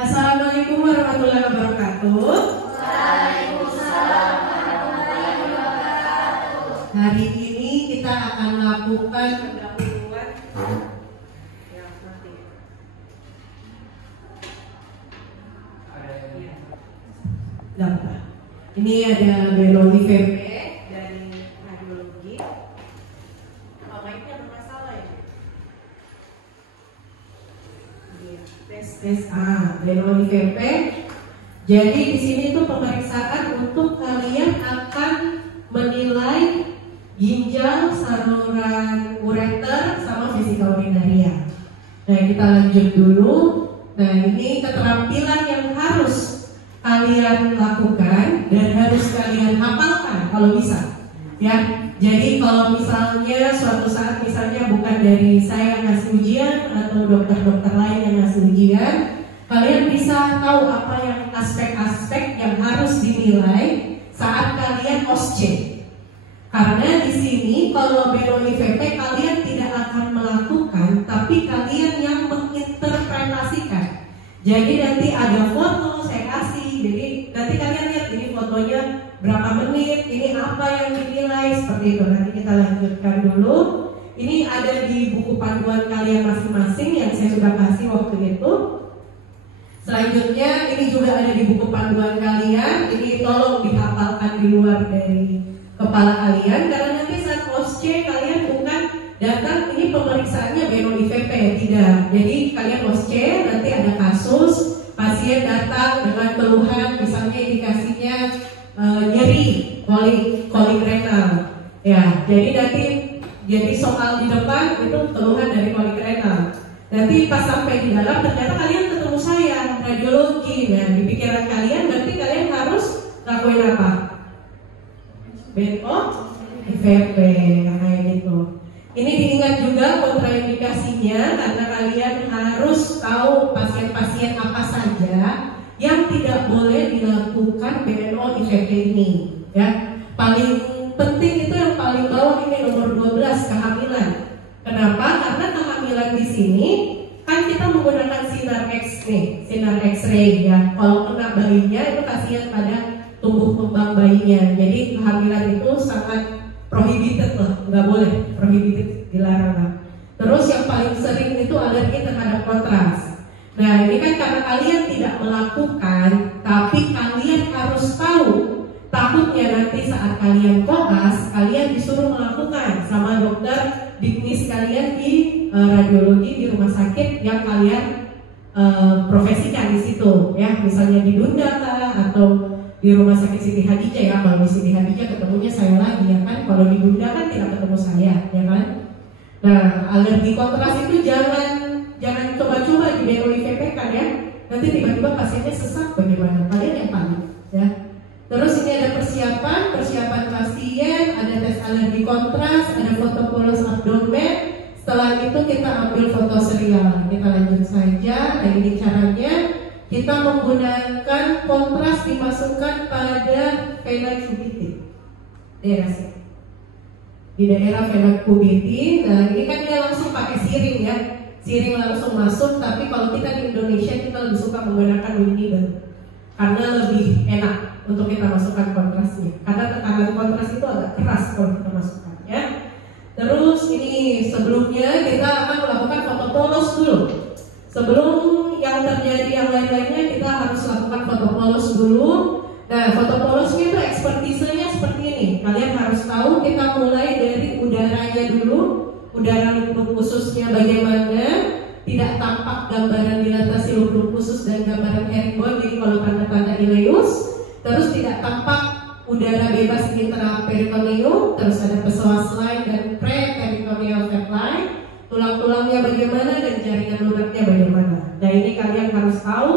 Assalamualaikum warahmatullahi wabarakatuh. Waalaikumsalam warahmatullahi wabarakatuh. Hari ini kita akan melakukan pendahuluan Ini ada biologi VP dari radiologi. Mic-nya bermasalah ya? Tes biologi VP. Jadi di sini tuh pemeriksaan untuk kalian akan menilai ginjal, saluran ureter, sama vesika urinaria. Nah, kita lanjut dulu. Nah, ini keterampilan yang harus kalian lakukan dan harus kalian hafalkan kalau bisa. Ya, jadi kalau misalnya suatu saat misalnya bukan dari saya yang ngasih ujian atau dokter-dokter lain yang ngasih ujian, kalian bisa tahu apa yang aspek-aspek yang harus dinilai saat kalian OSCE. Karena di sini kalau biologi VP kalian tidak akan melakukan, tapi kalian yang menginterpretasikan. Jadi nanti ada foto saya kasih. Jadi nanti kalian lihat ini fotonya berapa menit, ini apa yang dinilai, seperti itu. Nanti kita lanjutkan dulu. Ini ada di buku panduan kalian masing-masing yang saya sudah kasih waktu itu. Selanjutnya ini juga ada di buku panduan kalian. Ini tolong dihafalkan di luar dari kepala kalian, karena nanti saat OSCE kalian bukan datang ini pemeriksaannya biologi VP, tidak. Jadi kalian OSCE nanti ada kasus pasien datang dengan keluhan, misalnya indikasinya nyeri kolik renal. Ya, jadi soal di depan itu keluhan dari kolik renal. Nanti pas sampai di dalam ternyata kalian ketemu saya radiologi. Nah, di pikiran kalian berarti kalian harus lakuin apa? BO VP kayak gitu. Ini diingat juga kontraindikasinya, karena kalian harus tahu pasien-pasien apa saja yang tidak boleh dilakukan BNO IVP ini. Ya, paling penting itu yang paling bawah ini nomor 12, kehamilan. Kenapa? Karena kehamilan di sini kan kita menggunakan sinar X nih, sinar X-ray ya. Kalau kena bayinya itu kasihan pada tumbuh kembang bayinya. Jadi kehamilan itu sangat prohibited lah, nggak boleh, prohibited, dilarang lah. Terus yang paling sering itu alergi terhadap kontras. Nah, ini kan karena kalian tidak melakukan, tapi kalian harus tahu. Takutnya nanti saat kalian koas, kalian disuruh melakukan sama dokter diknis kalian di radiologi di rumah sakit yang kalian profesikan di situ, ya, misalnya di Dunda atau di rumah sakit Siti Hadijah ya. Kalau di Siti Hadijah ketemunya saya lagi ya kan. Kalau di Bunda kan tidak ketemu saya ya kan. Nah, alergi kontras itu jangan coba-coba di biologi VP kan ya. Nanti tiba-tiba pasiennya sesak, bagaimana? Kalian yang panik ya. Terus ini ada persiapan pasien, ada tes alergi kontras, ada foto polos abdomen. Setelah itu kita ambil foto serial. Kita lanjut saja. Nah, ini caranya. Kita menggunakan kontras dimasukkan pada vena cubitis. Di daerah vena cubitis. Nah, ini kan dia langsung pakai siring ya. Siring langsung masuk, tapi kalau kita di Indonesia kita lebih suka menggunakan wind needle karena lebih enak untuk kita masukkan kontrasnya. Karena tekanan kontras itu agak keras kalau kita masukkan ya. Terus ini sebelumnya kita akan melakukan foto polos dulu. Sebelum yang terjadi yang lain-lainnya kita harus lakukan foto polos dulu. Nah, foto polosnya itu ekspertisenya seperti ini. Kalian harus tahu, kita mulai dari udaranya dulu. Udara lubuk ususnya bagaimana, tidak tampak gambaran dilatasi lubuk usus dan gambaran herringbone, jadi kalau tanda-tanda ileus. Terus tidak tampak udara bebas intraperitoneum. Terus ada psoas line dan preperitoneal fat line. Tulang-tulangnya bagaimana dan jaringan lunaknya bagaimana. Nah, ini kalian harus tahu,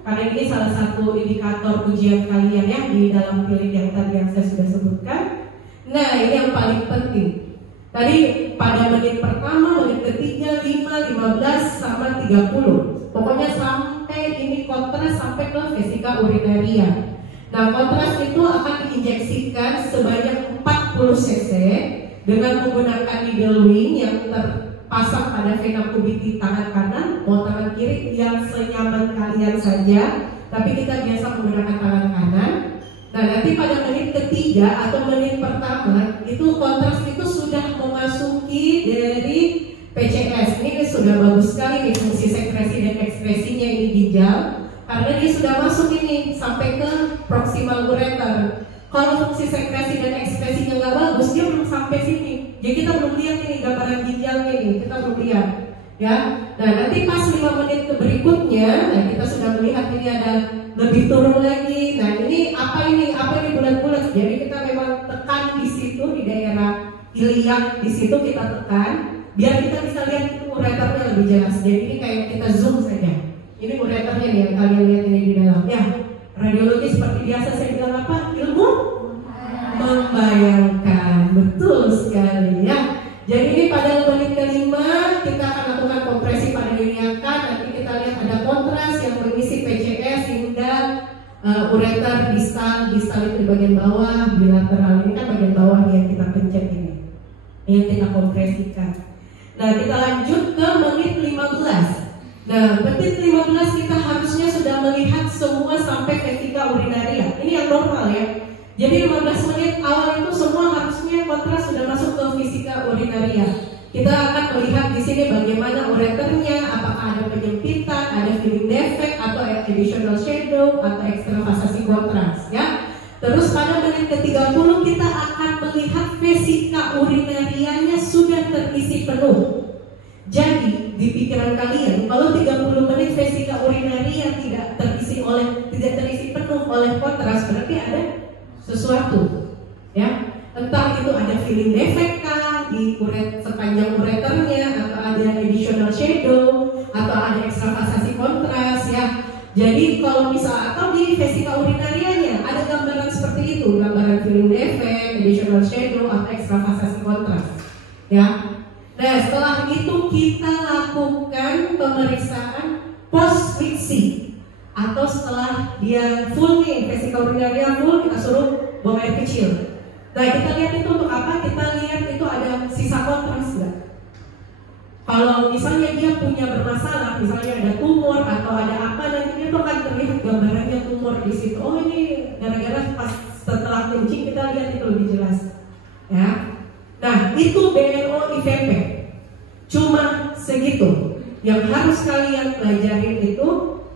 karena ini salah satu indikator ujian kalian ya di dalam pilih yang tadi yang saya sudah sebutkan. Nah, ini yang paling penting. Tadi pada menit pertama, menit ketiga, 5, 15, sama 30. Pokoknya sampai ini kontras sampai ke vesika urinaria. Nah, kontras itu akan diinjeksikan sebanyak 40 cc dengan menggunakan needle wing yang terpasang pada vena cubitis tangan kanan, mau tangan kiri yang senyaman kalian ringan saja, tapi kita biasa menggunakan tangan kanan. Nah, nanti pada menit ketiga atau menit pertama itu kontras itu sudah memasuki dari PCS. Ini sudah bagus sekali nih fungsi sekresi dan ekspresinya ini ginjal, karena dia sudah masuk ini sampai ke proximal ureter. Kalau fungsi sekresi dan ekspresinya nggak bagus, dia belum sampai sini. Jadi kita belum lihat ini gambaran ginjalnya ini, kita belum lihat. Ya, nah nanti pas 5 menit ke berikutnya, nah kita sudah melihat ini ada lebih turun lagi. Nah ini apa ini bulat-bulat. Jadi kita memang tekan di situ di daerah iliak, di situ kita tekan, biar kita bisa lihat itu ureternya lebih jelas. Jadi ini kayak kita zoom saja. Ini ureternya nih yang kalian lihat ini di dalam. Ya, radiologi seperti biasa saya bilang apa? Ilmu membayangkan, betul sekali ya. Jadi ini pada menit kelima kita akan lakukan kompresi pada iliakan. Nanti kita lihat ada kontras yang mengisi PCS hingga ureter distal itu di bagian bawah, bilateral ini kan bagian bawah yang kita pencet ini, yang kita kompresikan. Nah kita lanjut ke menit 15. Nah menit 15 kita harusnya sudah melihat semua sampai vesika urinaria. Ini yang normal ya. Jadi 15 menit awal itu semua harusnya kontras sudah masuk ke vesika urinaria. Kita akan melihat di sini bagaimana ureternya, apakah ada penyempitan, ada filling defect atau additional shadow atau ekstravasasi kontras ya. Terus pada menit ke-30 kita akan melihat vesika urinarianya sudah terisi penuh. Jadi di pikiran kalian kalau 30 menit vesika urinaria tidak terisi penuh oleh kontras, berarti ada sesuatu ya, entah itu ada filling defect kah di sepanjang ureternya, atau ada additional shadow atau ada ekstravasasi kontras ya. Jadi kalau misal atau di vesika urinarianya ada gambaran seperti itu, gambaran filling defect, additional shadow atau ekstravasasi kontras ya. Nah setelah itu kita lakukan pemeriksaan post mixing, atau setelah dia full nih, vesika urinaria full, kita suruh buang air kecil. Nah kita lihat itu untuk apa? Kita lihat itu ada sisa kontras nggak? Kalau misalnya dia punya bermasalah, misalnya ada tumor atau ada apa, nanti itu akan terlihat gambarannya tumor di situ. Oh ini gara-gara pas setelah kencing kita lihat itu lebih jelas ya. Nah itu BNO IVP cuma segitu. Yang harus kalian pelajarin itu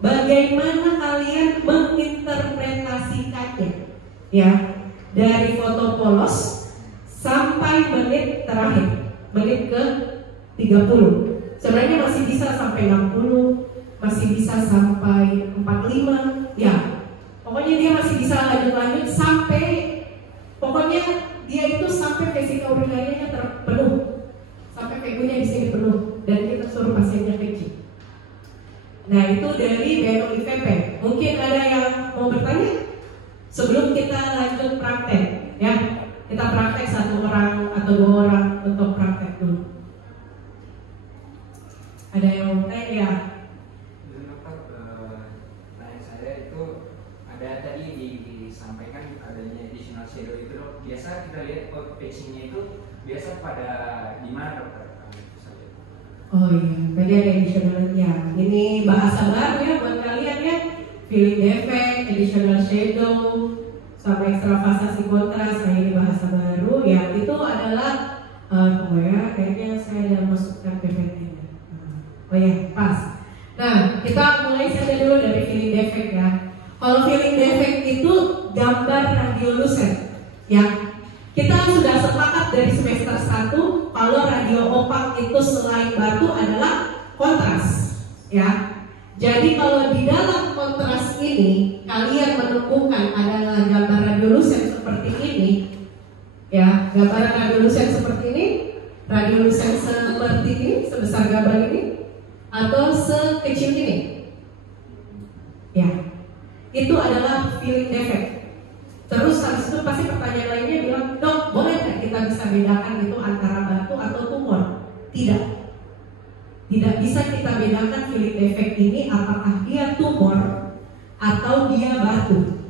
bagaimana kalian menginterpretasikannya ya, dari foto polos sampai menit terakhir, menit ke 30. Sebenarnya masih bisa sampai 60, masih bisa sampai 45 ya. Pokoknya dia masih bisa lanjut sampai, pokoknya dia itu sampai vesika urinarianya terpenuh, sampai pegunya di sini penuh, dan kita suruh pasiennya kencing. Nah itu dari BNO IVP. Mungkin ada yang mau bertanya sebelum kita lanjut praktek ya. Kita praktek 1 orang atau 2 orang untuk praktek dulu. Ada yang mau bertanya ya? Nanya saya itu ada tadi disampaikan adanya additional shadow itu dok. Biasa kita lihat patchingnya itu biasa pada di mana dokter? Oh iya, tadi ada additional ya. Ini bahasa baru ya buat kalian ya. Filling defect, additional shadow, sama ekstravasasi kontras. Nah ini bahasa baru ya. Itu adalah kayaknya saya ada masukkan PPT. Oh ya, pas. Nah, kita mulai saja dulu dari filling defect ya. Kalau filling defect itu gambar radiolucent ya. Kita sudah sepakat dari semester 1 kalau radio opak itu selain batu adalah kontras ya. Jadi kalau di dalam kontras ini kalian menemukan adalah gambar radiolucent seperti ini ya, gambaran radiolucent seperti ini, radiolucent seperti ini, sebesar gambar ini atau sekecil ini ya, itu adalah filling defect. Terus habis itu pasti pertanyaan lainnya bilang, dok boleh nggak kita bisa bedakan itu antara batu atau tumor? Tidak bisa kita bedakan filling defect ini apakah dia tumor atau dia batu.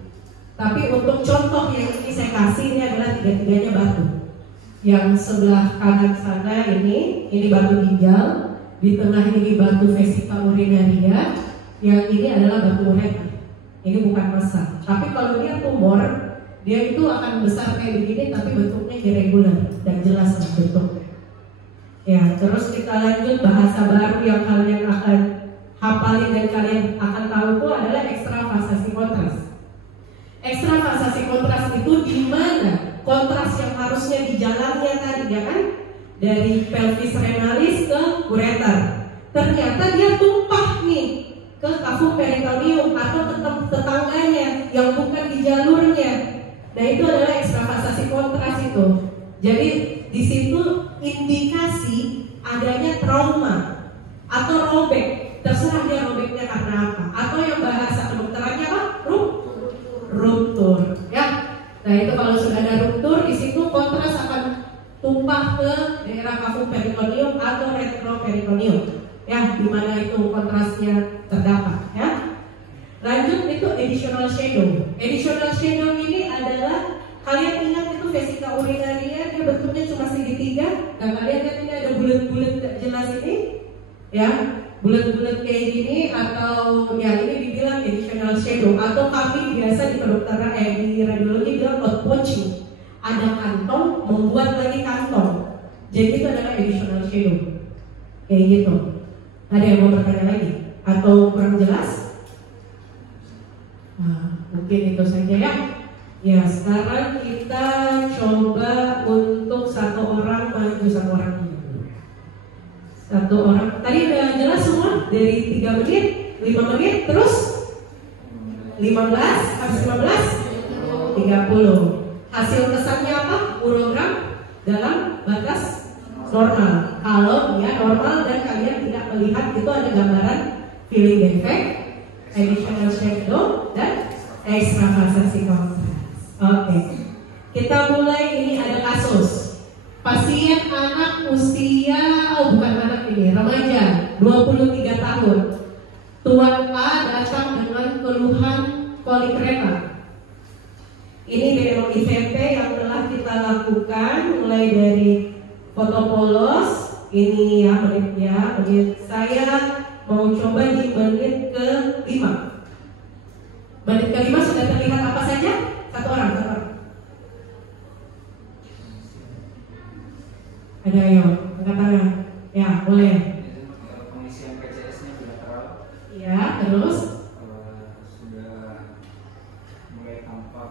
Tapi untuk contoh yang ini saya kasih, ini adalah 3-tiganya batu. Yang sebelah kanan sana ini batu ginjal, di tengah ini batu vesika urinaria, Yang ini adalah batu ureter. Ini bukan massa. Tapi kalau dia tumor, dia itu akan besar kayak begini, tapi bentuknya irregular dan jelas lah bentuknya. Ya, terus kita lanjut bahasa baru yang kalian akan hafalin dan kalian akan tahu itu adalah ekstravasasi kontras. Ekstravasasi kontras itu di mana kontras yang harusnya di jalannya tadi, ya kan? Dari pelvis renalis ke ureter. Ternyata dia tumpah nih ke cavum peritoneum atau ke tetangganya yang bukan di jalurnya. Nah, itu adalah ekstravasasi kontras itu. Jadi di situ indikasi adanya trauma atau robek. Terserah dia robeknya karena apa. Atau yang bahasa kedokterannya apa? Ruptur. Ya. Nah, itu kalau sudah ada ruptur, di situ kontras akan tumpah ke daerah cavum peritoneum atau retroperitoneum. Ya, di mana itu kontrasnya terdapat. Ya. Lanjut itu additional shadow. Additional shadow ini adalah, kalian ingat itu vesika urinaria, dia bentuknya cuma segitiga. Nah, kalian lihat ini ada bulat-bulat jelas ini, ya, bulat-bulat kayak gini, atau ya ini dibilang additional shadow, atau kami biasa di kedokteran di radiologi bilang outpouching. Ada kantong membuat lagi kantong. Jadi itu adalah additional shadow. Kayak gitu. Ada yang mau bertanya lagi atau kurang jelas? Nah, mungkin itu saja ya. Ya, sekarang kita coba untuk satu orang maju, satu orang dulu. Satu orang. Tadi udah jelas semua dari 3 menit, 5 menit, terus 15, habis 15, 30. Hasil kesannya apa? Urogram dalam batas normal. Kalau dia normal dan kalian tidak melihat, itu ada gambaran feeling defect, additional shadow, dan ekstravasasi kontras. Oke, kita mulai. Ini ada kasus pasien anak usia, bukan anak ini, remaja, 23 tahun. Tuan A datang dengan keluhan kolik renal. Ini BMO IVP yang telah kita lakukan mulai dari foto polos. Ini ya menit saya mau coba di menit ke-5. Menit ke-5 sudah terlihat apa saja? Satu orang. Ada yang angkat tangan. Ya, boleh. Pengisian PCS-nya bilateral. Iya, terus sudah mulai tampak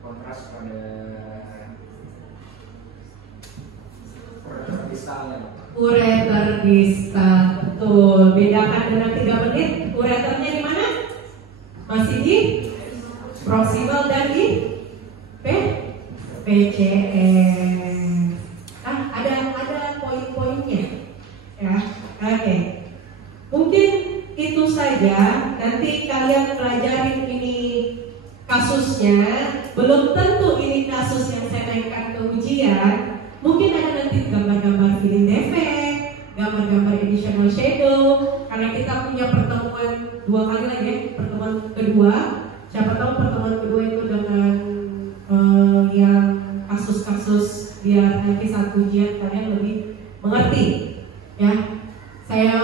kontras pada ureter distalnya. ureter distal, betul. Bedakan dengan 3 menit. Ureternya di mana? Masih di proximal dan di PCS. Ada poin-poinnya. Ya, oke. Mungkin itu saja. Nanti kalian pelajarin ini kasusnya. Belum tentu ini kasus yang saya naikkan ke ujian. Mungkin ada nanti gambar-gambar feeling defect, gambar-gambar additional shadow. Karena kita punya pertemuan 2 kali lagi ya. Pertemuan kedua. Siapa tahu pertemuan kedua itu dengan yang kasus-kasus, biar nanti saat ujian kalian lebih mengerti. Ya, saya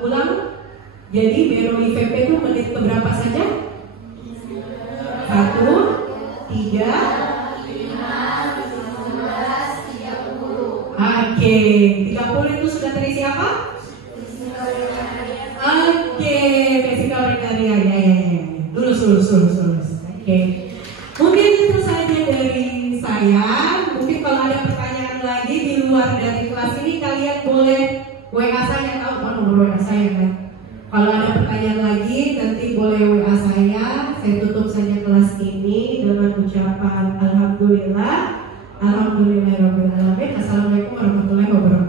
ulang. Jadi BMO IVP itu menit keberapa saja? 1, 3, 5, 10, 15, 30. Oke, 30 itu sudah terisi apa? Oke, vesika urinaria. Ya. Lulus. Oke. Mungkin itu saja dari saya. Mungkin kalau ada pertanyaan lagi di luar dari kelas ini, kalian boleh WA saya. Tahu kan nomor WA saya kan? Kalau ada pertanyaan lagi, nanti boleh WA saya. Saya tutup saja kelas ini dengan ucapan alhamdulillah. Alhamdulillahirabbil alamin. Assalamualaikum warahmatullahi wabarakatuh.